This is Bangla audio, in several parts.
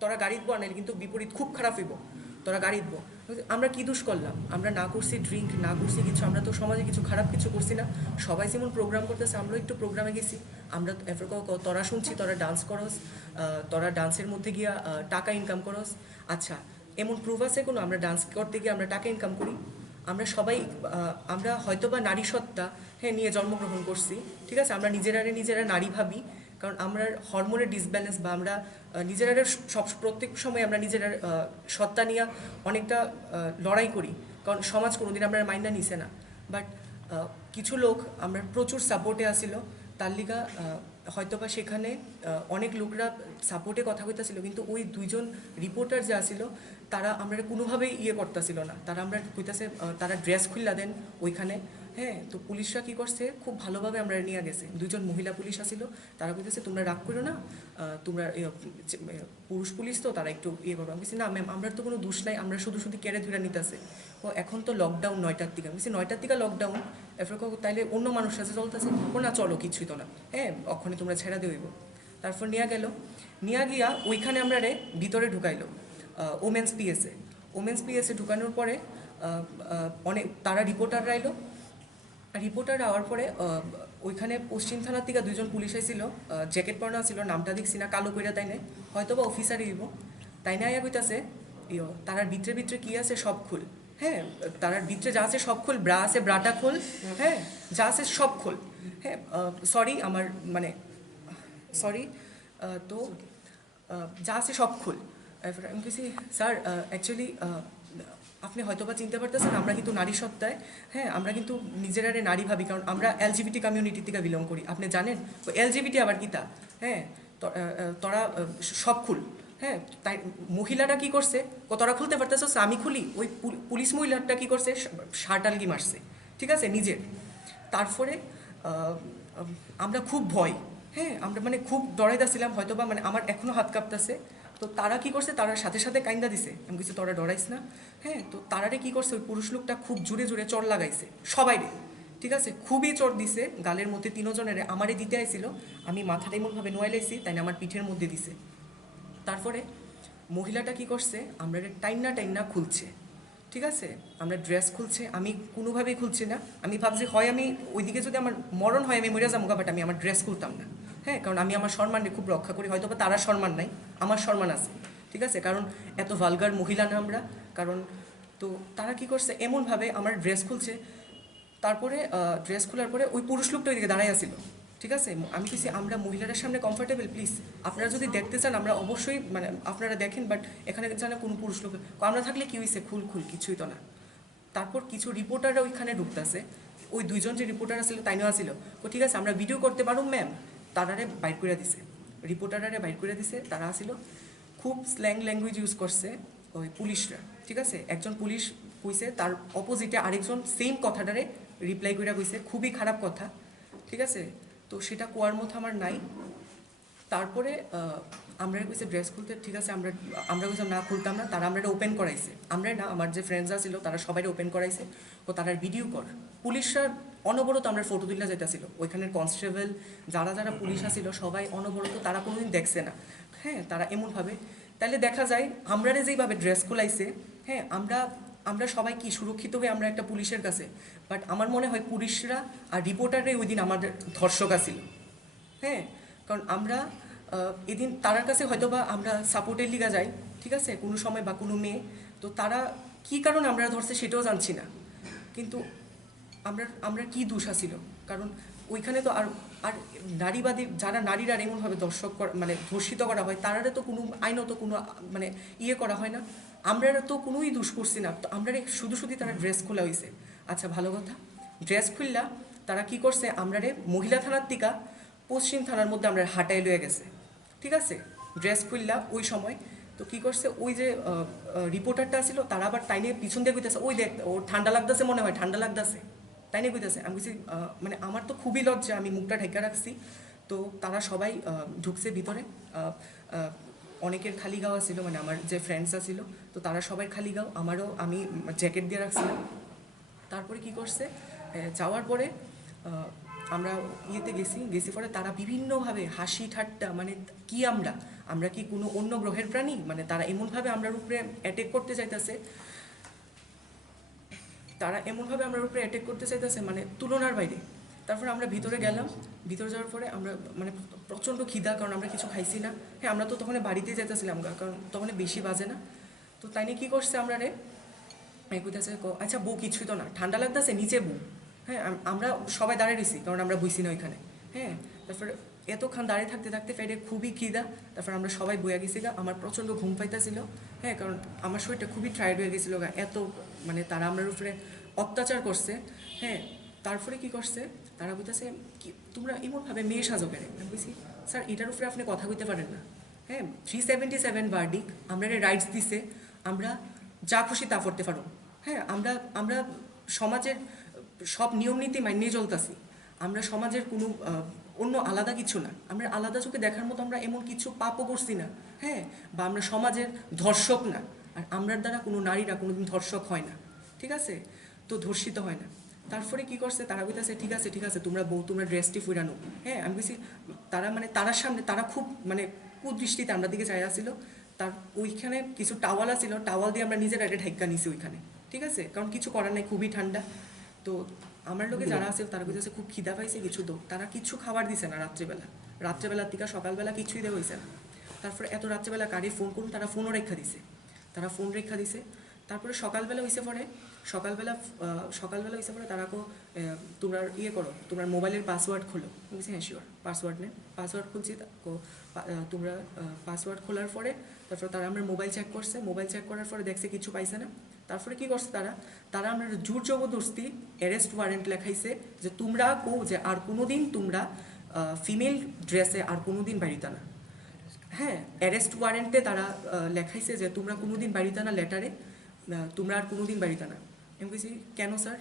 তোরা গাড়ি দিব আনাইলে কিন্তু বিপরীত খুব খারাপ হইব, তোরা গাড়ি দিব। আমরা কি দোষ করলাম? আমরা না করছি ড্রিঙ্ক, না করছি কিছু, আমরা তো সমাজে কিছু খারাপ কিছু করছি না। সবাই যেমন প্রোগ্রাম করতেছে আমরাও একটু প্রোগ্রামে গেছি। আমরা তোরা শুনছি তোরা ডান্স করস, তোরা ডান্সের মধ্যে গিয়া টাকা ইনকাম করস। আচ্ছা, এমন প্রুফ আছে কোনো আমরা ডান্স করতে গিয়ে আমরা টাকা ইনকাম করি? আমরা সবাই আমরা হয়তোবা নারী সত্তা হ্যাঁ নিয়ে জন্মগ্রহণ করছি, ঠিক আছে, আমরা নিজেরা নারী ভাবি, কারণ আমরা হরমোনের ডিসব্যালেন্স বা আমরা নিজেরা সব প্রত্যেক সময় আমরা নিজেরা সত্তা নিয়ে অনেকটা লড়াই করি, কারণ সমাজ কোনোদিন আমরা মাইন্ডা নিছে না। বাট কিছু লোক আমরা প্রচুর সাপোর্টে আসিল, তার লিগা হয়তোবা সেখানে অনেক লোকরা সাপোর্টে কথা কইতাছিল, কিন্তু ওই দুইজন রিপোর্টার যে আসিল তারা আমরা কোনোভাবেই ইয়ে করতেছিল না। তারা আমরা কইতাছে তারা ড্রেস খুললা দেন ওইখানে, হ্যাঁ। তো পুলিশরা কী করছে, খুব ভালোভাবে আমরা নিয়ে গেছে। দুজন মহিলা পুলিশ আসিল, তারা কইতেছে তোমরা রাগ করো না, তোমরা পুরুষ পুলিশ তো তারা একটু ইয়ে করো। আমি বলছি না ম্যাম, আমরা তো কোনো দোষ নাই, আমরা শুধু কেড়ে ধরে নিতেছে। ও এখন তো লকডাউন 9টার থেকে, আমি বলছি 9টার থেকে লকডাউন, এরপর তাইলে অন্য মানুষ আছে চলতেছে, ও না চলো কিছুই তো না, হ্যাঁ ওখানে তোমরা ছেড়া দেব। তারপর নিয়ে গিয়া ওইখানে আমরা ভিতরে ঢুকাইলো ওমেন্স পিএসে ঢুকানোর পরে অনেক তারা রিপোর্টাররা এলো। রিপোর্টার আওয়ার পরে ওইখানে পশ্চিম থানার থেকে দুইজন পুলিশ আইছিল, জ্যাকেট পরানো ছিল, নামটা দেখছি না, কালো কইরা তাই নাই, হয়তো বা অফিসারই দিব। তাই না আয়া কইতাছে তারার ভিতরে কি আছে সব খুল, হ্যাঁ তারার ভিতরে যা আছে সব খুল, ব্রা আছে ব্রাটা খুল, হ্যাঁ যা আছে সব খুল, হ্যাঁ সরি আমার মানে সরি, তো যা আছে সব খুল। আমি বলছি স্যার অ্যাকচুয়ালি আপনি হয়তো বা চিনতে পারতেছেন আমরা কিন্তু নারী সত্তায়, হ্যাঁ আমরা কিন্তু নিজেরা নারী ভাবি, কারণ আমরা এলজিবিটি কমিউনিটি থেকে বিলং করি, আপনি জানেন তো এলজিবিটি আবার কিতা, হ্যাঁ তোরা সব খুল, হ্যাঁ। তাই মহিলাটা কি করছে, তোরা খুলতে পারতেছ, আমি খুলি, ওই পুলিশ মহিলাটা কি করছে, শার্টালগি মারছে, ঠিক আছে নিজের। তারপরে আমরা খুব ভয়, হ্যাঁ আমরা মানে খুব ডরাইতেছিলাম, হয়তো বা মানে আমার এখনও হাত কাঁপতেছে। তো তারা কি করছে, তারা সাথে সাথে কাইন্দা দিছে, আমি কিছু তোরা ডরাইস না, হ্যাঁ। তো তারারে কি করছে, ওই পুরুষ লোকটা খুব জোরে চর লাগাইছে সবাই, ঠিক আছে খুবই চর দিছে গালের মধ্যে, তিনজনের আমারে দিতে আইছিল, আমি মাথাটা এমনভাবে নোয়াই লাইছি, তাই না আমার পিঠের মধ্যে দিছে। তারপরে মহিলাটা কি করছে, আমরা টাইন্না খুলছে, ঠিক আছে আমরা ড্রেস খুলছে, আমি কোনোভাবেই খুলছি না, আমি ভাবছি হয় আমি ওইদিকে যদি আমার মরণ হয় আমি মরে যাবো, বাট আমি আমার ড্রেস খুলতাম না, হ্যাঁ কারণ আমি আমার সম্মানকে খুব রক্ষা করি, হয়তো বা তারা সম্মান নাই, আমার সম্মান আছে, ঠিক আছে, কারণ এত ভালগার মহিলা না আমরা, কারণ তো তারা কি করছে এমনভাবে আমার ড্রেস খুলছে। তারপরে ড্রেস খোলার পরে ওই পুরুষ লোকটা ওইদিকে দাঁড়াই আসিল, ঠিক আছে। আমি কিছু আমরা মহিলাদের সামনে কমফোর্টেবল, প্লিজ আপনারা যদি দেখতে চান আমরা অবশ্যই মানে আপনারা দেখেন, বাট এখানে জানা কোনো পুরুষ লোক আমরা থাকলে কি হয়েছে, খুল কিছুই তো না। তারপর কিছু রিপোর্টাররা ওইখানে ঢুকতেছে, ওই দুইজন যে রিপোর্টার আসছিল তাই নেওয়া ছিল, তো ঠিক আছে আমরা ভিডিও করতে পারুম ম্যাম, তারারে বাইর করে দিছে, রিপোর্টাররা বাইর করে দিছে, তারা আসিল খুব স্ল্যাং ল্যাঙ্গুয়েজ ইউজ করছে ওই পুলিশরা, ঠিক আছে। একজন পুলিশ কইছে, তার অপোজিটে আরেকজন সেম কথাটারে রিপ্লাই করে কইছে, খুবই খারাপ কথা, ঠিক আছে। তো সেটা কোয়ার মতো আমার নাই। তারপরে আমরা কইছে ড্রেস খুলতে, ঠিক আছে আমরা কইছে না খুলতাম না, তারা আমরা এটা ওপেন করাইছে, আমরা না আমার যে ফ্রেন্ডসরা ছিল তারা সবাই ওপেন করাইছে, ও তারা ভিডিও কর, পুলিশরা অনবরত আমরা ফটো তুলে যেতেছিল, ওইখানের কনস্টেবল যারা পুলিশ আসছিল সবাই অনবরত, তারা কোনোদিন দেখছে না, হ্যাঁ তারা এমনভাবে, তাহলে দেখা যায় আমরা যেইভাবে ড্রেস খুলাইছে, হ্যাঁ আমরা সবাই কি সুরক্ষিত হয়ে আমরা একটা পুলিশের কাছে, বাট আমার মনে হয় পুলিশরা আর রিপোর্টাররাই ওই দিন আমাদের ধর্ষক ছিল, হ্যাঁ। কারণ আমরা এদিন তারার কাছে হয়তো বা আমরা সাপোর্টের লিগা যাই, ঠিক আছে কোনো সময় বা কোনো মেয়ে, তো তারা কি কারণে আমরা ধরছে সেটাও জানছি না, কিন্তু আমরা কি দোষ ছিল, কারণ ওইখানে তো আর আর নারীবাদী যারা নারীরা এমনভাবে মানে ধর্ষিত করা হয়, তারা তো কোনো আইনত কোনো মানে ইয়ে করা হয় না, আমরা তো কোনোই দোষ করছি না, তো আমরা শুধু তারা ড্রেস খোলা হয়েছে। আচ্ছা ভালো কথা, ড্রেস খুললা তারা কি করছে, আমরা মহিলা থানার টিকা পশ্চিম থানার মধ্যে আমরা হাঁটাই লয়ে গেছে, ঠিক আছে ড্রেস খুললা ওই সময়। তো কী করছে, ওই যে রিপোর্টারটা ছিল তারা আবার তাইনে পিছন দিয়ে কইতেছে, ওই দেখ ওর ঠান্ডা লাগতেছে, মনে হয় ঠান্ডা লাগতেছে, তাই নিয়ে কইতেছে। আমি বলছি মানে আমার তো খুবই লজ্জা, আমি মুখটা ঢেকে রাখছি। তো তারা সবাই ঢুকছে ভিতরে, অনেকের খালি গাওয়া ছিল, মানে আমার যে ফ্রেন্ডসরা ছিল, তো তারা সবাই খালি গাও, আমি জ্যাকেট দিয়ে রাখছিলাম। তারপরে কি করছে, যাওয়ার পরে আমরা ইয়েতে গেছি পরে তারা বিভিন্নভাবে হাসি ঠাট্টা, মানে কি আমরা কি কোনো অন্য গ্রহের প্রাণী? মানে তারা এমনভাবে আমরার উপরে অ্যাটেক করতে চাইতেছে, মানে তুলনার বাইরে। তারপর আমরা ভিতরে গেলাম, ভিতরে যাওয়ার পরে আমরা মানে প্রচণ্ড খিদা, কারণ আমরা কিছু খাইছি না। হ্যাঁ, আমরা তো তখন বাড়িতেই যাইতেছিলাম, কারণ তখন বেশি বাজে না। তো তাই নিয়ে কী করছে আমরা রে, কইতেছে আচ্ছা বউ কিছুই তো না, ঠান্ডা লাগতেছে নিচে বউ। হ্যাঁ, আমরা সবাই দাঁড়িয়ে রয়েছি, কারণ আমরা বইছি না ওইখানে। হ্যাঁ, তারপরে এতক্ষণ দাঁড়িয়ে থাকতে থাকতে পেটে খুবই খিদা, তারপর আমরা সবাই বইয়া গেছি গা। আমার প্রচণ্ড ঘুম পাইতেছিল। হ্যাঁ, কারণ আমার শরীরটা খুবই টায়ার্ড হয়ে গেছিলো গা, এত মানে তারা আমার উপরে অত্যাচার করছে। হ্যাঁ, তারপরে কি করছে, তারা বলতেছে কি তোমরা এমনভাবে মেয়ে সাজো কেন? আমি বলছি স্যার এটার উপরে আপনি কথা কইতে পারেন না। হ্যাঁ, 377 ভার্ডিক আমরা রাইটস দিছে, আমরা যা খুশি তা করতে পারো। হ্যাঁ, আমরা আমরা সমাজের সব নিয়ম নীতি মানিয়ে চলতেছি। আমরা সমাজের কোনো অন্য আলাদা কিছু না, আমরা আলাদা চোখে দেখার মতো আমরা এমন কিছু পাপও করছি না। হ্যাঁ, বা আমরা সমাজের ধর্ষক না, আর আমরার দ্বারা কোনো নারীরা কোনোদিন ধর্ষক হয় না, ঠিক আছে? তো ধর্ষিত হয় না। তারপরে কি করছে, তারা বলতেছে ঠিক আছে ঠিক আছে তোমরা বউ তোমরা ড্রেসটি ফুরানো। হ্যাঁ, আমি বলছি তারা মানে তারার সামনে তারা খুব মানে কুদৃষ্টিতে আমরা দিকে চাই আসছিল। তার ওইখানে কিছু টাওয়াল আছিল, টাওয়াল দিয়ে আমরা নিজের একটা ঢাইকা নিছি ওইখানে, ঠিক আছে? কারণ কিছু করার নেই, খুবই ঠান্ডা। তো আমার লোকে যারা আছে তারা বলতেছে খুব খিদা পাইছে কিছু, তো তারা কিছু খাবার দিছে না রাত্রেবেলার থেকে সকালবেলা কিছুই দেওয়া হয়েছে না। তারপরে এত রাত্রেবেলা কারে ফোন করুন, তারা ফোনও রেখা দিছে, তারপরে সকালবেলা হয়েছে পরে সকালবেলা হয়েছে পরে তারা তোমরা ইয়ে করো, তোমার মোবাইলের পাসওয়ার্ড খোলো। বলছি হ্যাঁ শিওর, পাসওয়ার্ড নেন। পাসওয়ার্ড খুলছি, তোমরা পাসওয়ার্ড খোলার পরে তারপর তারা আমার মোবাইল চেক করছে, মোবাইল চেক করার পরে দেখছে কিছু পাইছে না। তারপরে কি করছে তারা আমরা জোর জবরদস্তি অ্যারেস্ট ওয়ারেন্ট লেখাইছে যে তোমরা যে আর কোনোদিন তোমরা ফিমেল ড্রেসে আর কোনোদিন বাড়িতে না। হ্যাঁ, অ্যারেস্ট ওয়ারেন্টে তারা লেখাইছে যে তোমরা কোনোদিন বাড়িতে না, লেটারে তোমরা আর কোনোদিন বাড়িতে না। আমি বলছি কেন স্যার,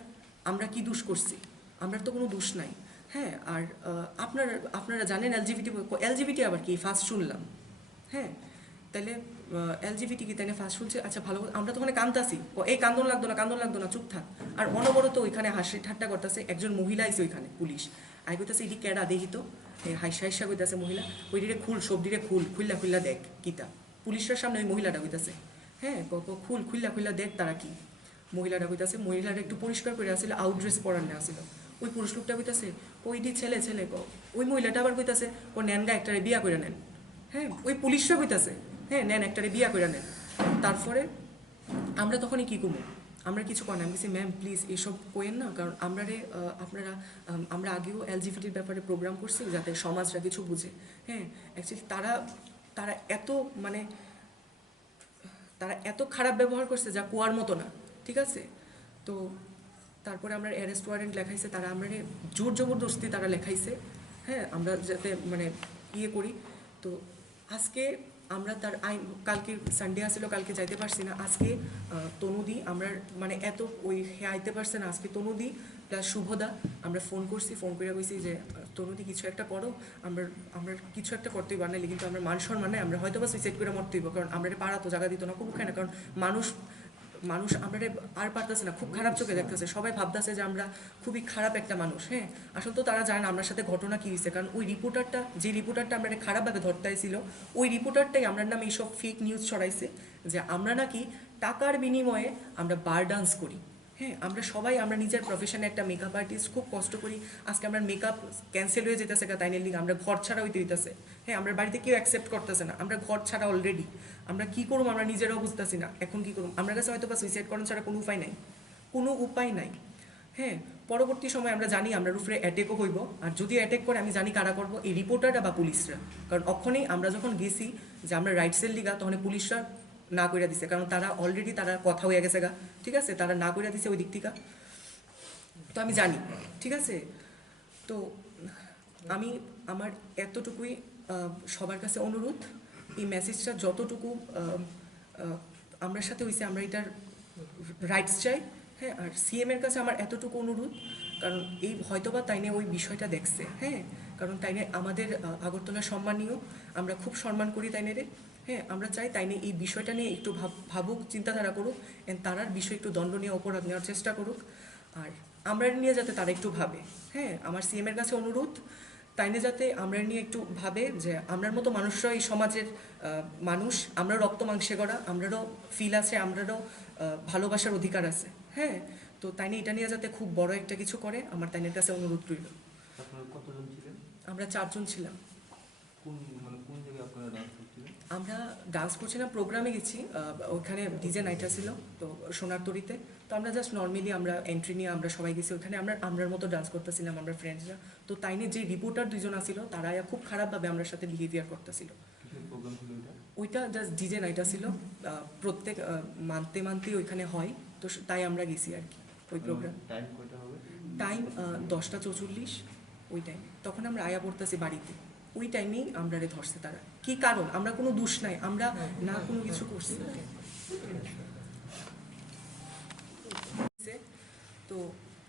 আমরা কি দোষ করছি? আমরা তো কোনো দোষ নাই। হ্যাঁ, আর আপনারা জানেন এলজিবিটি আবার কি ফার্স্ট শুনলাম? হ্যাঁ, তাহলে এলজিবিটি কি তাই ফার্স্ট শুনছে? আচ্ছা ভালো, আমরা তো ওখানে কান্দতাছি, এই কান্দন লাগতো না চুপ থাক। আর অনবরত ওইখানে হাসি ঠাট্টা করতেছে। একজন মহিলা আইছে ওইখানে, পুলিশ আই কইতাছে এটি কেডা দেখি তো, হাইসা কইতাছে মহিলা, ওইটিরে খুল, সবজিরে খুল্লা দেখ কিতা। পুলিশের সামনে ওই মহিলাটা কইতাছে হ্যাঁ খুল্লা দেখ তারা কি। মহিলাটা কইতাছে, মহিলাটা একটু পরিষ্কার করে আসলে আউট ড্রেস পরানো আসছিল। ওই পুরুষ লোকটা কইতাছে ওইটি ছেলে ওই মহিলাটা আবার কইতাছে নেন গা একটারে বিয়া করে নেন। হ্যাঁ, ওই পুলিশরা কইতাছে হ্যাঁ নেন একটারে বিয়া করে নেন। তারপরে আমরা তখনই কী করবো, আমরা কিছু করি না। আমি বলছি ম্যাম প্লিজ এসব কোয়েন না, কারণ আমরা আগেও এলজিবিটির ব্যাপারে প্রোগ্রাম করছি যাতে সমাজরা কিছু বুঝে। হ্যাঁ, অ্যাকচুয়ালি তারা এত খারাপ ব্যবহার করছে যা কোয়ার মতো না, ঠিক আছে? তো তারপরে আমরা অ্যারেস্ট ওয়ারেন্ট লেখাইছে, তারা আমরা জোর জবরদস্তি তারা লেখাইছে। হ্যাঁ, আমরা যাতে মানে ইয়ে করি। তো আজকে আমরা কালকে সানডে আসছিল, কালকে যাইতে পারছি না। আজকে তনুদি আমরা মানে এত আইতে পারছে না। আজকে তনুদি প্লাস শুভদা আমরা ফোন করে কইছি যে তনুদি কিছু একটা করো, আমরা কিছু একটা করতেই বানাইলি, কিন্তু আমরা মান সম্মান নাই, আমরা হয়তো বা সুইসাইড করে মরতেইব, কারণ আমরা পাড়া তো জায়গা দিত না কোনো খায় না, কারণ মানুষ আমরা আর পারতেছে না, খুব খারাপ চোখে দেখতেছে, সবাই ভাবতেছে যে আমরা খুবই খারাপ একটা মানুষ। হ্যাঁ, আসলে তো তারা জানে না আমার সাথে ঘটনা কী হয়েছে, কারণ যে রিপোর্টারটা আমরা খারাপভাবে ধরতে আইছিল, ওই রিপোর্টারটাই আমরা নামে এইসব ফেক নিউজ ছড়াইছে যে আমরা নাকি টাকার বিনিময়ে আমরা বার ডান্স করি। হ্যাঁ, আমরা নিজের প্রফেশনে একটা মেকআপ আর্টিস্ট, খুব কষ্ট করি। আজকে আমরা মেকআপ ক্যান্সেল হয়ে যেতেছে তাইনের লিগে আমরা ঘর ছাড়া হইতেছে। হ্যাঁ, আমরা বাড়িতে কেউ অ্যাকসেপ্ট করতেছে না, আমরা ঘর ছাড়া অলরেডি। আমরা কী করবো, আমরা নিজেরাও বুঝতেছি না এখন কী করবো। আমরা কাছে হয়তো বা সুইসাইড করানো ছাড়া কোনো উপায় নাই। হ্যাঁ, পরবর্তী সময় আমরা জানি আমরা উপরে অ্যাটেকও হইব, আর যদি অ্যাটেক করে আমি জানি কারা করবো, এই রিপোর্টাররা বা পুলিশরা। কারণ অক্ষণেই আমরা যখন গেছি যে আমরা রাইটসের লিগা, তখন পুলিশরা না কইরা দিছে, কারণ তারা অলরেডি কথা হয়ে গেছে গা, ঠিক আছে? তারা না কইরা দিছে ওই দিক থেকে, তো আমি জানি, ঠিক আছে? তো আমার এতটুকুই সবার কাছে অনুরোধ, এই মেসেজটা যতটুকু আমার সাথে হয়েছে আমরা এটার রাইটস চাই। হ্যাঁ, আর সিএমের কাছে আমার এতটুকু অনুরোধ, কারণ এই হয়তোবা তাইনে ওই বিষয়টা দেখছে। হ্যাঁ, কারণ তাইনে আমাদের আগরতলা সম্মানীয়, আমরা খুব সম্মান করি তাইনেরে। হ্যাঁ, আমরা চাই তাইনে এই বিষয়টা নিয়ে একটু ভাবুক, চিন্তাধারা করুক, এন্ড তারার বিষয় একটু দণ্ডনীয় অপরাধ নেওয়ার চেষ্টা করুক, আর আমরা নিয়ে যাতে তারা একটু ভাবে। হ্যাঁ, আমার সিএমের কাছে অনুরোধ তাইনে যাতে আমরা নিয়ে একটু ভাবে যে আমরার মতো মানুষরা এই সমাজের মানুষ, আমরা রক্ত মাংসে গড়া, আমরারও ফিল আছে, আমরারও ভালোবাসার অধিকার আছে। হ্যাঁ, তো তাইনে এটা নিয়ে যাতে খুব বড় একটা কিছু করে, আমার তাইনের কাছে অনুরোধ রইল। আপনারা কতজন ছিলেন? আমরা 4 জন ছিলাম। কোন জায়গায় আপনারা ডান্স করছিলেন? আমরা ডান্স করছিলাম, প্রোগ্রামে গেছি, ওখানে ডিজে নাইটা ছিল তো সোনার তরিতে। তো আমরা জাস্ট নর্মালি আমরা এন্ট্রি নিয়ে আমরা সবাই গেছি ওখানে, আমরার মতো ডান্স করতেছিলাম আমরা ফ্রেন্ডসরা। তো তাই নিয়ে যে রিপোর্টার 2 জন আসছিল তারা খুব খারাপভাবে আমার সাথে বিহেভিয়ার করতেছিল। প্রোগ্রাম ছিল এটা? ওইটা জাস্ট ডিজে নাইটা ছিল, প্রত্যেক মান্থে ওইখানে হয়, তো তাই আমরা গেছি আর কি ওই প্রোগ্রাম। টাইম কয়টা হবে? টাইম 10:44 ওই টাইম। তখন আমরা আয়া পড়তেছি বাড়িতে, ওই টাইমেই আমরা ধরছে তারা। কি কারণ? আমরা কোনো দোষ নাই, আমরা না কোনো কিছু করছি। তো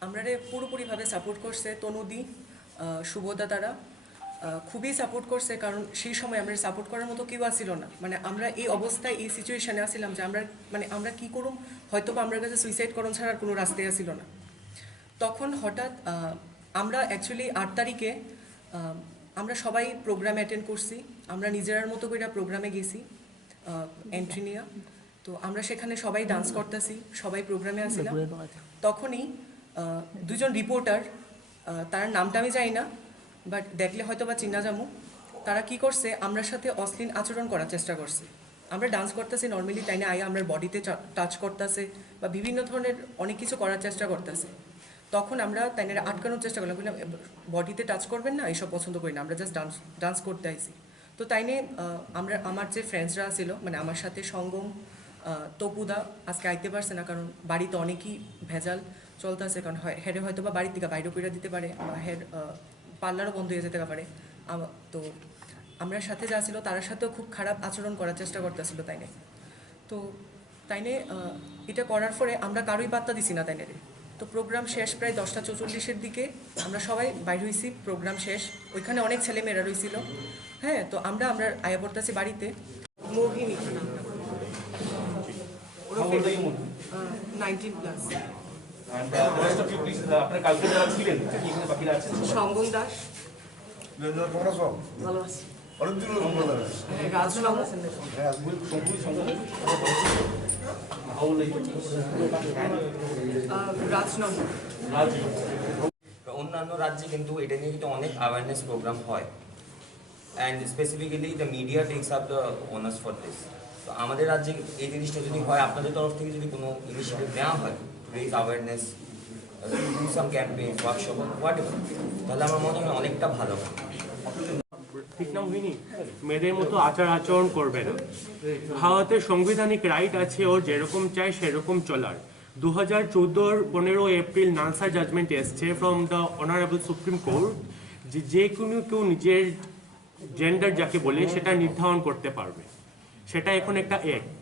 আমরা পুরোপুরিভাবে সাপোর্ট করছে তনুদি, শুভদা, তারা খুবই সাপোর্ট করছে। কারণ সেই সময় আমরা সাপোর্ট করার মতো কেউ আসছিল না। মানে আমরা এই অবস্থায় এই সিচুয়েশানে আসছিলাম যে আমরা কি করুম, হয়তো বা আমরা কাছে সুইসাইড করুন ছাড়া আর কোনো রাস্তায় আসছিল না। তখন হঠাৎ আমরা অ্যাকচুয়ালি 8 তারিখে আমরা সবাই প্রোগ্রাম অ্যাটেন্ড করছি, আমরা নিজের মতো করে প্রোগ্রামে গেছি এন্ট্রি নিয়ে। তো আমরা সেখানে সবাই ডান্স করতেছি, সবাই প্রোগ্রামে আসছিলাম। তখনই 2 জন রিপোর্টার, তার নামটা আমি জানি না, বাট দেখলে হয়তো বা চিন্না যাবো, তারা কি করছে আমার সাথে অশ্লীল আচরণ করার চেষ্টা করছে। আমরা ডান্স করতেছি নর্মালি, তাই না, আয়া আমরা বডিতে টাচ করতেছে বা বিভিন্ন ধরনের অনেক কিছু করার চেষ্টা করতেছে। তখন আমরা তাইনের আটকানোর চেষ্টা করলাম, বললাম বডিতে টাচ করবেন না, এইসব পছন্দ করি না, আমরা জাস্ট ডান্স করতে আইছি। তো তাইনে আমার যে ফ্রেন্ডসরা ছিল, মানে আমার সাথে সঙ্গম, তপুদা আজকে আইতে পারছে না, কারণ বাড়িতে অনেকই ভেজাল চলতেছে। কারণ হেরে হয়তো বা বাড়ির থেকে বাইরে করে দিতে পারে, বা পার্লারও বন্ধ হয়ে যেতে পারে। তো আমরা সাথে যা ছিল তার সাথেও খুব খারাপ আচরণ করার চেষ্টা করতেছিল তাইনে। তো তাইনে এটা করার পরে আমরা কারোই পাত্তা দিছি না তাইনে। তো প্রোগ্রাম শেষ প্রায় 10:44 দিকে আমরা সবাই বাইর হয়েছি, প্রোগ্রাম শেষ। ওইখানে অনেক ছেলেমেয়েরা রয়েছিল। হ্যাঁ, তো আমরা আয়া পড়তেছি বাড়িতে। মোহিনী 19+। সঙ্গম দাস, রাজনগর, অন্যান্য রাজ্যে কিন্তু এটা নিয়ে কিন্তু অনেক অ্যাওয়ারনেস প্রোগ্রাম হয়, and specifically the media takes up the owners for this. তো আমাদের রাজ্যে এই জিনিসটা যদি হয়, আপনাদের তরফ থেকে যদি কোনো ইনিশিয়েটিভ নেওয়া হয়, raise awareness, do some campaign, workshop, whatever, তাহলে আমার মনে হয় অনেকটা ভালো হয়। ঠিক না হয়নি, মেয়েদের মতো আচরণ করবে না। ভারতের সাংবিধানিক রাইট আছে ওর যেরকম চাই সেরকম চলার। 2014 15 এপ্রিল নালসা জাজমেন্ট এসছে from the honourable supreme court, যে কোনো কেউ নিজের জেন্ডার যাকে বলে সেটা নির্ধারণ করতে পারবে। সেটা এখন একটা অ্যাক্ট,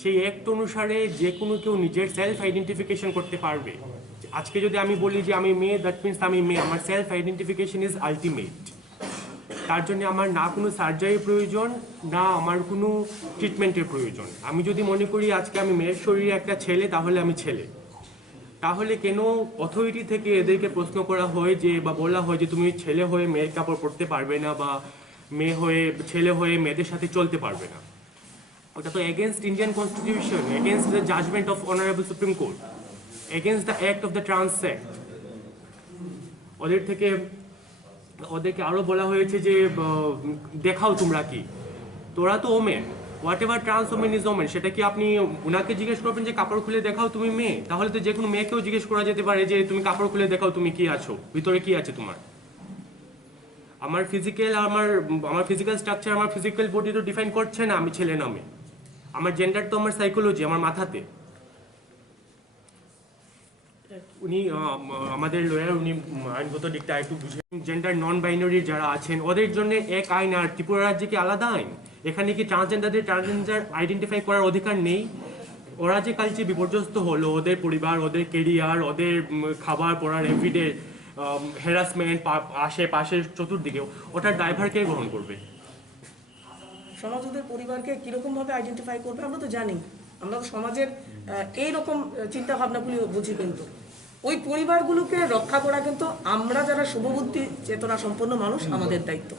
সেই অ্যাক্ট অনুসারে যে কোনো কেউ নিজের সেলফ আইডেন্টিফিকেশন করতে পারবে। আজকে যদি আমি বলি যে আমি মেয়ে, দ্যাট মিনস আমি মেয়ে, আমার সেলফ আইডেন্টিফিকেশন ইজ আলটিমেট। তার জন্য আমার না কোনো সার্জারির প্রয়োজন, না আমার কোনো ট্রিটমেন্টের প্রয়োজন। আমি যদি মনে করি আজকে আমি মেয়ের শরীরে একটা ছেলে, তাহলে আমি ছেলে। তাহলে কেন অথরিটি থেকে এদেরকে প্রশ্ন করা হয় যে, বা বলা হয় যে তুমি ছেলে হয়ে মেয়ের কাপড় পরতে পারবে না, বা মেয়ে হয়ে ছেলে হয়ে মেয়েদের সাথে চলতে পারবে না? ওটা তো against Indian constitution, against the judgement of honourable supreme court, against the act of the trans act. ওদেরকে আরও বলা হয়েছে যে দেখাও তোমরা কি, তোরা তো women, what ever trans women is women. সেটা কি আপনি ওনাকে জিজ্ঞেস করবেন যে কাপড় খুলে দেখাও তুমি মেয়ে? তাহলে তো যে কোনো মেয়েকেও জিজ্ঞেস করা যেতে পারে যে তুমি কাপড় খুলে দেখাও তুমি কি আছো, ভিতরে কি আছে তোমার। আমার ফিজিক্যাল স্ট্রাকচার, আমার ফিজিক্যাল বডি তো ডিফাইন করছে না আমি ছেলে না মেয়ে। আমার জেন্ডার তো আমার সাইকোলজি, আমার মাথাতে। উনি আমাদের লয়ার, উনি আইনগত দিকটা একটু বুঝে। জেন্ডার নন বাইনারি যারা আছেন ওদের জন্য এক আইন, আর ত্রিপুরা রাজ্যে কি আলাদা আইন? এখানে কি ট্রান্সজেন্ডার আইডেন্টিফাই করার অধিকার নেই? ওরা যে কালকে বিপর্যস্ত হলো, ওদের পরিবার, ওদের কেরিয়ার, ওদের খাবার পড়ার এভরিডে হ্যারাসমেন্ট আশেপাশের চতুর্দিকে, ওটার ড্রাইভার কে গ্রহণ করবে? সমাজ ওদের পরিবারকে কীরকমভাবে আইডেন্টিফাই করবে আমরা তো জানি। আমরা তো সমাজের এইরকম চিন্তাভাবনাগুলি বুঝি, কিন্তু ওই পরিবারগুলোকে রক্ষা করা কিন্তু আমরা যারা শুভবুদ্ধি চেতনা সম্পন্ন মানুষ আমাদের দায়িত্ব।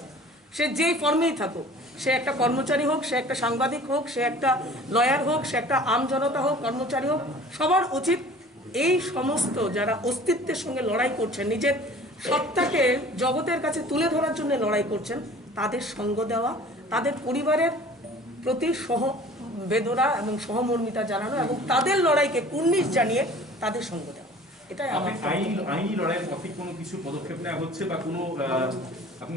সে যেই ফর্মেই থাকুক, সে একটা কর্মচারী হোক, সে একটা সাংবাদিক হোক, সে একটা লয়ার হোক, সে একটা আমজনতা হোক, কর্মচারী হোক, সবার উচিত এই সমস্ত যারা অস্তিত্বের সঙ্গে লড়াই করছেন, নিজের সত্তাকে জগতের কাছে তুলে ধরার জন্য লড়াই করছেন, তাদের সঙ্গ দেওয়া, তাদের পরিবারের প্রতি সহবেদনা এবং সহমর্মিতা জানানো এবং তাদের লড়াইকে কুর্নিশ জানিয়ে তাদের সঙ্গ দেওয়া। এটাই আমার আইনি লড়াইয়ের পথে কোনো কিছু পদক্ষেপ নেওয়া হচ্ছে বা কোনো আপনি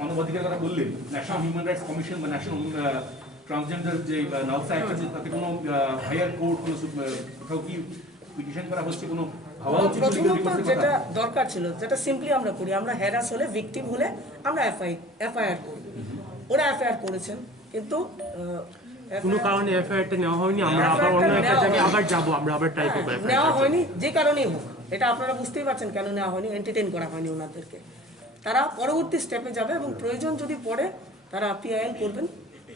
মানবাধিকার কথা বললেন, ন্যাশনাল হিউম্যান রাইটস কমিশন বা ন্যাশনাল ট্রান্সজেন্ডার যে নালসা অ্যাক্ট আছে তাতে কোনো হায়ার কোর্ট কোনো কোথাও কি পিটিশন করা হচ্ছে, কোনো ভাবা হচ্ছে? প্রথমত যেটা দরকার ছিল, যেটা সিম্পলি আমরা করি, আমরা হ্যারাস হলে, ভিকটিম হলে আমরা এফআইআর করি। ওরা এফআইআর করেছেন, কিন্তু কোনো কারণে এফআইআরটা নেওয়া হয়নি। আমরা আবার অন্য একটা জায়গায় আবার যাব, আমরা আবার ট্রাই করব। নেওয়া হয়নি যে কারণেই হোক, এটা আপনারা বুঝতেই পারছেন কেন নেওয়া হয়নি, এন্টারটেইন করা হয়নি ওনাদেরকে। তারা পরবর্তী স্টেপে যাবে এবং প্রয়োজন যদি পড়ে তারা পিআইএল করবেন।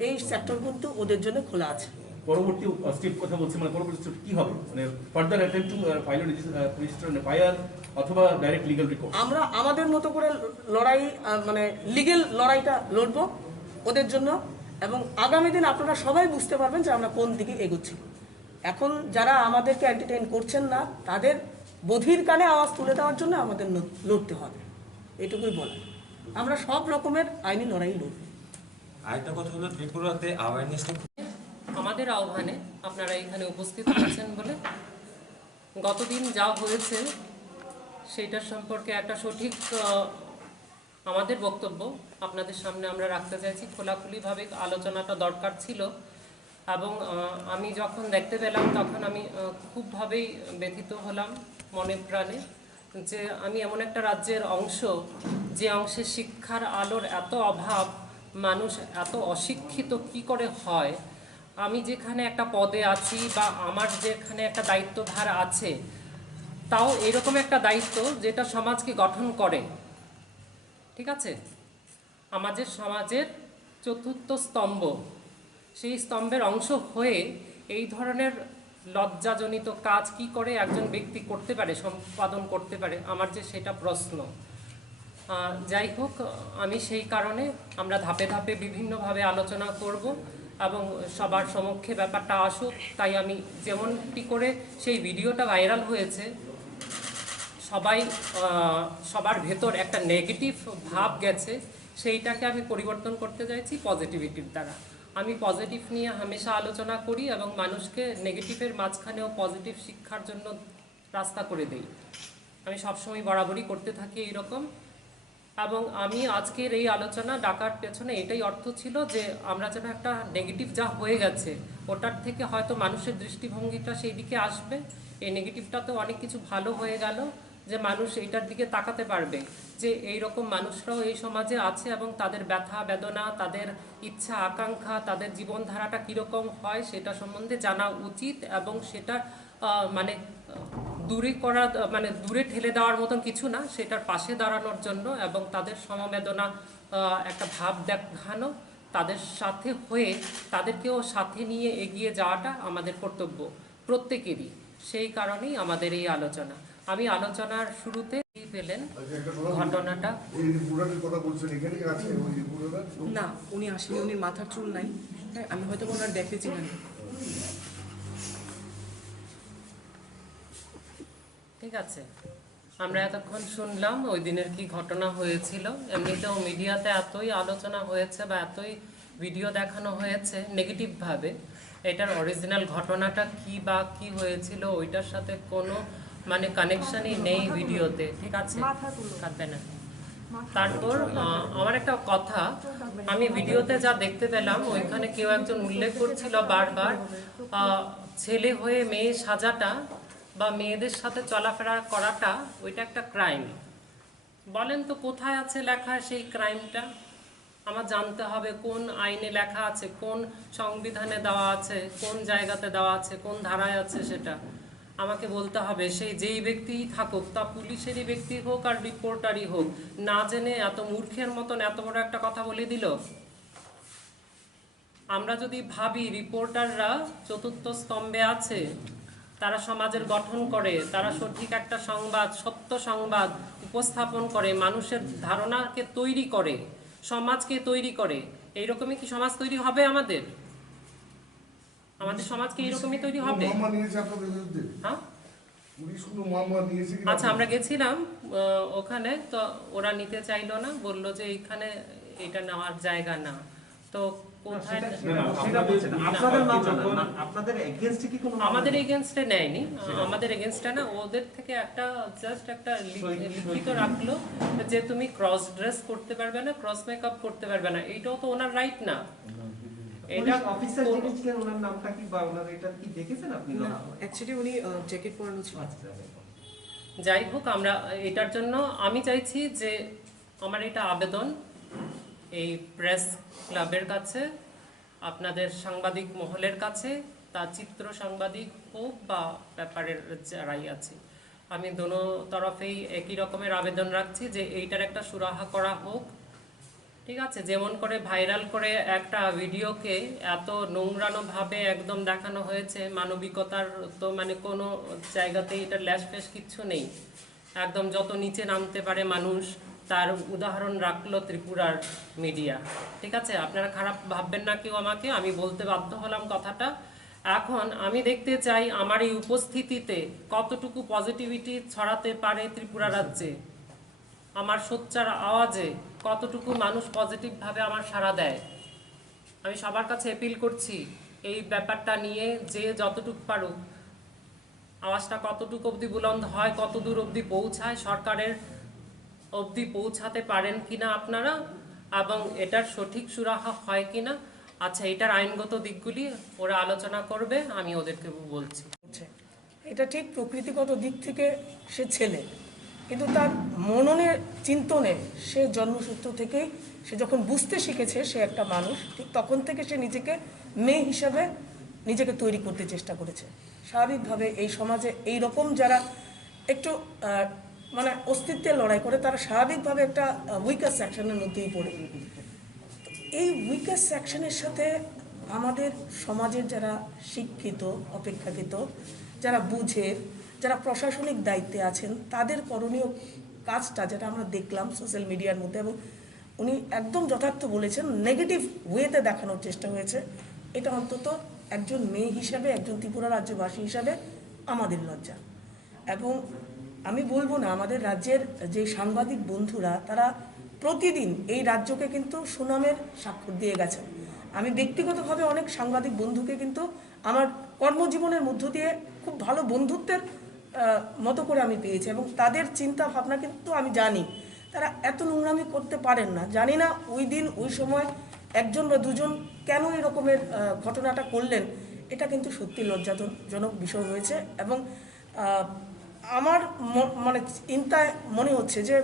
এই সেক্টর কিন্তু ওদের জন্য খোলা আছে। পরবর্তী স্টেপ কথা বলছি, মানে পরবর্তী স্টেপ কি হবে? মানে further attempt two file register FIR অথবা ডাইরেক্ট লিগ্যাল রিকোর্স? আমরা আমাদের মতো করে লড়াই, মানে লিগ্যাল লড়াইটা লড়বো ওদের জন্য, এবং আগামী দিন আপনারা সবাই বুঝতে পারবেন যে আমরা কোন দিকে এগোচ্ছি। এখন যারা আমাদেরকে এন্টারটেইন করছেন না, তাদের বধির কানে আওয়াজ তুলে দেওয়ার জন্য আমাদের লড়তে হবে, এটুকুই বলা। আমরা সব রকমের আইনি লড়াই লড়ব। আরেকটা কথা হলো, ত্রিপুরাতে অ্যাওয়ারনেসটা আমাদের আহ্বানে আপনারা এখানে উপস্থিত হয়েছেন বলে গতদিন যা হয়েছে সেটার সম্পর্কে একটা সঠিক আমাদের বক্তব্য আপনাদের সামনে আমরা রাখতে চাইছি। খোলাখুলিভাবে আলোচনাটা দরকার ছিল, এবং আমি যখন দেখতে পেলাম তখন আমি খুবভাবেই ব্যথিত হলাম মনে প্রাণে, যে আমি এমন একটা রাজ্যের অংশ যে অংশে শিক্ষার আলোর এত অভাব, মানুষ এত অশিক্ষিত কি করে হয়। আমি যেখানে একটা পদে আছি বা আমার যেখানে একটা দায়িত্বভার আছে, তাও এরকম একটা দায়িত্ব যেটা সমাজকে গঠন করে, ঠিক আছে, আমাদের সমাজের চতুর্থ স্তম্ভ, সেই স্তম্ভের অংশ হয়ে এই ধরনের লজ্জাজনিত কাজ কি করে একজন ব্যক্তি করতে পারে, সম্পাদন করতে পারে, আমার যে সেটা প্রশ্ন। যাই হোক, আমি সেই কারণে আমরা ধাপে ধাপে বিভিন্নভাবে আলোচনা করব এবং সবার সমক্ষে ব্যাপারটা আসুক। তাই আমি যেমনটি করে সেই ভিডিওটা ভাইরাল হয়েছে, সবার ভেতর একটা নেগেটিভ ভাব গেছে, সেইটাকে আমি পরিবর্তন করতে চাইছি পজিটিভিটির দ্বারা। আমি পজিটিভ নিয়ে হামেশা আলোচনা করি এবং মানুষকে নেগেটিভের মাঝখানেও পজিটিভ শিক্ষার জন্য রাস্তা করে দেই। আমি সবসময় বরাবরই করতে থাকি এইরকম। এবং আমি আজকের এই আলোচনা ডাকার পেছনে এটাই অর্থ ছিল যে আমরা যেন একটা নেগেটিভ যা হয়ে গেছে ওটার থেকে হয়তো মানুষের দৃষ্টিভঙ্গিটা সেই দিকে আসবে। এই নেগেটিভটাতে অনেক কিছু ভালো হয়ে গেল, যে মানুষ এইটার দিকে তাকাতে পারবে যে এই রকম মানুষরাও এই সমাজে আছে এবং তাদের ব্যথা বেদনা, তাদের ইচ্ছা আকাঙ্ক্ষা, তাদের জীবনধারাটা কীরকম হয় সেটা সম্বন্ধে জানা উচিত, এবং সেটা মানে দূরে ঠেলে দেওয়ার মতন কিছু না, সেটার পাশে দাঁড়ানোর জন্য এবং তাদের সমবেদনা একটা ভাব দেখানো, তাদের সাথে হয়ে তাদেরকেও সাথে নিয়ে এগিয়ে যাওয়াটা আমাদের কর্তব্য প্রত্যেকেরই। সেই কারণেই আমাদের এই আলোচনা। আমি আলোচনার শুরুতে পেলেন ঘটনাটা। না, উনি আসেনি, উনি মাথার চুল নাই। হ্যাঁ, আমি হয়তো ওনার দেখেছি না। ঠিক আছে, আমরা এতক্ষণ শুনলাম ওই দিনের কি ঘটনা হয়েছিল। এমনিতেও মিডিয়াতে এতই আলোচনা হয়েছে বা এতই ভিডিও দেখানো হয়েছে নেগেটিভভাবে, এটার অরিজিনাল ঘটনাটা কি বা কি হয়েছিল ওইটার সাথে কোনো মানে কানেকশনই নেই ভিডিওতে, ঠিক আছে, কাটবে না। তারপর আমার একটা কথা, আমি ভিডিওতে যা দেখতে পেলাম ওইখানে কেউ একজন উল্লেখ করছিল বারবার ছেলে হয়ে মেয়ে সাজাটা বা মেয়েদের সাথে চলাফেরা করাটা ওইটা একটা ক্রাইম। বলেন তো কোথায় আছে লেখা সেই ক্রাইমটা? আমার জানতে হবে কোন আইনে লেখা আছে, কোন সংবিধানে দেওয়া আছে, কোন জায়গাতে দেওয়া আছে, কোন ধারায় আছে, সেটা আমাকে বলতে হবে। সেই যেই ব্যক্তিই থাকুক, তা পুলিশেরই ব্যক্তি হোক আর রিপোর্টারই হোক, না জেনে এত মূর্খের মতন এত বড় একটা কথা বলে দিল। আমরা যদি ভাবি রিপোর্টাররা চতুর্থ স্তম্ভে আছে, তারা সমাজের গঠন করে, তারা সঠিক একটা সংবাদ, সত্য সংবাদ উপস্থাপন করে, মানুষের ধারণাকে তৈরি করে, সমাজকে তৈরি করে। এইরকমই কি সমাজ তৈরি হবে আমাদের? আমাদের সমাজ কি এইরকমই তৈরি হবে? মামলা নিয়েছে আপনাদের বিরুদ্ধে? হ্যাঁ, পুলিশ কোনো মামলা নিয়েছে কি? আচ্ছা, আমরা গেছিলাম ওখানে, তো ওরা নিতে চাইলো না, বললো যে এইখানে এটা নেওয়ার জায়গা না। তো কোথায় আমাদের এগেনস্টে নেয়নি, আমাদের এগেনস্টে না, ওদের থেকে একটা জাস্ট একটা লিখিত রাখলো যে তুমি ক্রস ড্রেস করতে পারবে না, ক্রস মেকআপ করতে পারবে না। এইটাও তো ওনার রাইট না। এটা অফিসার যিনি ছিলেন ওনার নামটা কি বা ওনার এটা কি দেখেছেন আপনি? অ্যাকচুয়ালি উনি জ্যাকেট পরানো ছিল। যাই হোক, আমরা এটার জন্য আমি চাইছি যে আমার এটা আবেদন এই প্রেস ক্লাবের কাছে, আপনাদের সাংবাদিক মহলের কাছে, তা চিত্র সাংবাদিক হোক বা ব্যাপারের যারাই আছে, আমি দোনো তরফেই একই রকমের আবেদন রাখছি যে এইটার একটা সুরাহা করা হোক। ঠিক আছে, যেমন করে ভাইরাল করে একটা ভিডিওকে এত নোংরানোভাবে একদম দেখানো হয়েছে, মানবিকতার তো মানে কোনো জায়গাতেই এটা ল্যাশ ফ্যাশ কিচ্ছু নেই, একদম যত নিচে নামতে পারে মানুষ তার উদাহরণ রাখলো ত্রিপুরার মিডিয়া। ঠিক আছে, আপনারা খারাপ ভাববেন না কেউ আমাকে, আমি বলতে বাধ্য হলাম কথাটা। এখন আমি দেখতে চাই আমার এই উপস্থিতিতে কতটুকু পজিটিভিটি ছড়াতে পারে ত্রিপুরা রাজ্যে, আমার সোচ্চার আওয়াজে কতটুকু মানুষ পজিটিভভাবে আমার সাড়া দেয়। আমি সবার কাছে অ্যাপিল করছি এই ব্যাপারটা নিয়ে যে যতটুকু পারুক, আওয়াজটা কতটুকু অবধি বুলন্দ হয়, কত দূর অবধি পৌঁছায়, সরকারের অবধি পৌঁছাতে পারেন কিনা আপনারা, এবং এটার সঠিক সুরাহা হয় কিনা। আচ্ছা, এটার আইনগত দিকগুলি ওরা আলোচনা করবে, আমি ওদেরকে বলছি। এটা ঠিক প্রকৃতিগত দিক থেকে সে ছেলে, কিন্তু তার মননের চিন্তনে সে জন্মসূত্র থেকেই সে যখন বুঝতে শিখেছে সে একটা মানুষ, ঠিক তখন থেকে সে নিজেকে মেয়ে হিসাবে নিজেকে তৈরি করতে চেষ্টা করেছে। স্বাভাবিকভাবে এই সমাজে এই রকম যারা একটু মানে অস্তিত্বের লড়াই করে তারা স্বাভাবিকভাবে একটা উইকার সেকশনের মধ্যেই পড়ে। তো এই উইকার সেকশনের সাথে আমাদের সমাজের যারা শিক্ষিত, অপেক্ষাকৃত, যারা বুঝে, যারা প্রশাসনিক দায়িত্বে আছেন, তাদের করণীয় কাজটা যেটা আমরা দেখলাম সোশ্যাল মিডিয়ার মধ্যে, এবং উনি একদম যথার্থ বলেছেন, নেগেটিভ ওয়েতে দেখানোর চেষ্টা হয়েছে। এটা অন্তত একজন মেয়ে হিসাবে, একজন ত্রিপুরা রাজ্যবাসী হিসাবে আমাদের লজ্জা। এবং আমি বলবো না, আমাদের রাজ্যের যে সাংবাদিক বন্ধুরা তারা প্রতিদিন এই রাজ্যকে কিন্তু সুনামের স্বাক্ষর দিয়ে গেছেন। আমি ব্যক্তিগতভাবে অনেক সাংবাদিক বন্ধুকে কিন্তু আমার কর্মজীবনের মধ্য দিয়ে খুব ভালো বন্ধুত্বের মতো করে আমি পেয়েছি, এবং তাদের চিন্তা ভাবনা কিন্তু আমি জানি তারা এত নোংরামি করতে পারেন না। জানি না ওই দিন ওই সময় একজন বা দুজন কেন এই রকমের ঘটনাটা করলেন, এটা কিন্তু সত্যি লজ্জাজনক বিষয় হয়েছে। এবং আমার মানে চিন্তায় মনে হচ্ছে যে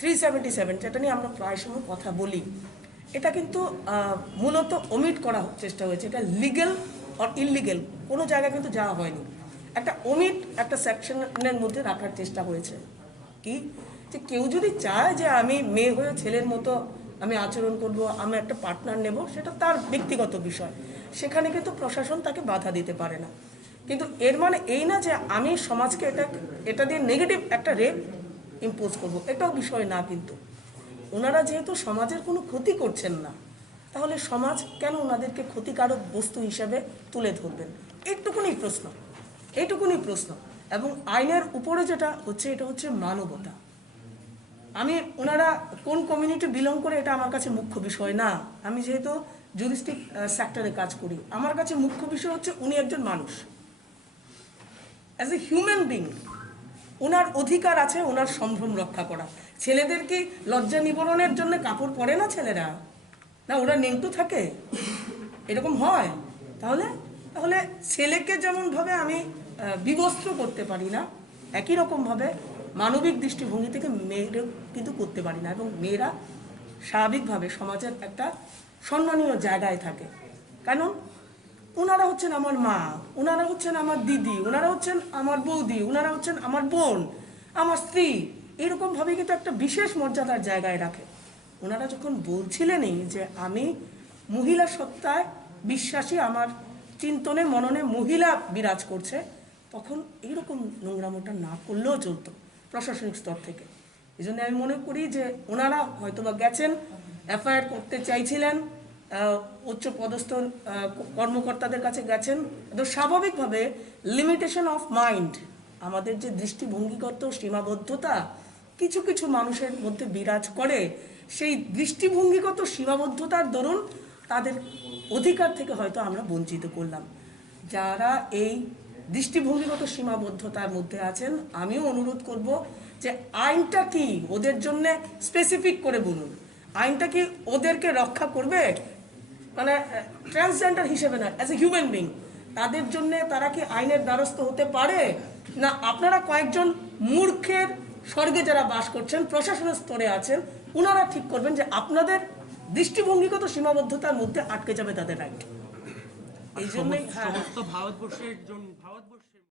377 যেটা নিয়ে আমরা প্রায় সময় কথা বলি, এটা কিন্তু মূলত ওমিট করার চেষ্টা হয়েছে। এটা লিগ্যাল আর ইললিগ্যাল কোনো জায়গায় কিন্তু যাওয়া হয়নি, একটা ওমিট একটা সেকশনের মধ্যে রাখার চেষ্টা হয়েছে। কি যে কেউ যদি চায় যে আমি মেয়ে হয়ে ছেলের মতো আমি আচরণ করব, আমি একটা পার্টনার নেব, সেটা তার ব্যক্তিগত বিষয়, সেখানে কিন্তু প্রশাসন তাকে বাধা দিতে পারে না। কিন্তু এর মানে এই না যে আমি সমাজকে এটা দিয়ে নেগেটিভ একটা রেপ ইম্পোজ করব, এটাও বিষয় না। কিন্তু ওনারা যেহেতু সমাজের কোনো ক্ষতি করছেন না, তাহলে সমাজ কেন ওনাদেরকে ক্ষতিকারক বস্তু হিসাবে তুলে ধরবেন? এইটুকুনি প্রশ্ন। এবং আইনের উপরে যেটা হচ্ছে, এটা হচ্ছে মানবতা। আমি ওনারা কোন কমিউনিটি বিলং করে এটা আমার কাছে মুখ্য বিষয় না। আমি যেহেতু জুরিস্টিক সেক্টরে কাজ করি, আমার কাছে মুখ্য বিষয় হচ্ছে উনি একজন মানুষ, অ্যাজ এ হিউম্যান বিং ওনার অধিকার আছে ওনার সম্ভ্রম রক্ষা করা। ছেলেদের কি লজ্জা নিবারণের জন্য কাপড় পরে না ছেলেরা? না, ওরা নেংটু থাকে, এরকম হয়? তাহলে ছেলেকে যেমনভাবে আমি বিবস্ত্র করতে পারি না, একই রকমভাবে মানবিক দৃষ্টিভঙ্গি থেকে মেয়েদের কিন্তু করতে পারি না। এবং মেয়েরা স্বাভাবিকভাবে সমাজের একটা সম্মানীয় জায়গায় থাকে, কারণ ওনারা হচ্ছেন আমার মা, ওনারা হচ্ছেন আমার দিদি, ওনারা হচ্ছেন আমার বৌদি, ওনারা হচ্ছেন আমার বোন, আমার স্ত্রী, এরকমভাবে কিন্তু একটা বিশেষ মর্যাদার জায়গায় রাখে। ওনারা যখন বলছিলেনই যে আমি মহিলা সত্তায় বিশ্বাসী, আমার চিন্তনে মননে মহিলা বিরাজ করছে, তখন এইরকম নোংরামোটা না করলেও চলতো প্রশাসনিক স্তর থেকে। এই জন্য আমি মনে করি যে ওনারা হয়তোবা গেছেন, এফআইআর করতে চাইছিলেন, উচ্চ পদস্থ কর্মকর্তাদের কাছে গেছেন, তো স্বাভাবিকভাবে লিমিটেশন অফ মাইন্ড, আমাদের যে দৃষ্টিভঙ্গিগত সীমাবদ্ধতা কিছু কিছু মানুষের মধ্যে বিরাজ করে, সেই দৃষ্টিভঙ্গিগত সীমাবদ্ধতার দরুন তাদের অধিকার থেকে হয়তো আমরা বঞ্চিত করলাম। যারা এই দৃষ্টিভঙ্গিগত সীমাবদ্ধতার মধ্যে আছেন, আমিও অনুরোধ করব যে আইনটা কি ওদের জন্য স্পেসিফিক করে বলুন, আইনটা কি ওদেরকে রক্ষা করবে, মানে ট্রান্সজেন্ডার হিসেবে না, অ্যাজ এ হিউম্যান বিং তাদের জন্য তারা কি আইনের দ্বারস্থ হতে পারে, না আপনারা কয়েকজন মূর্খের স্বর্গে যারা বাস করছেন প্রশাসনের স্তরে আছেন ওনারা ঠিক করবেন যে আপনাদের দৃষ্টিভঙ্গিগত সীমাবদ্ধতার মধ্যে আটকে যাবে তাদের রাইট। এই জন্যই সমস্ত ভারতবর্ষের জন্য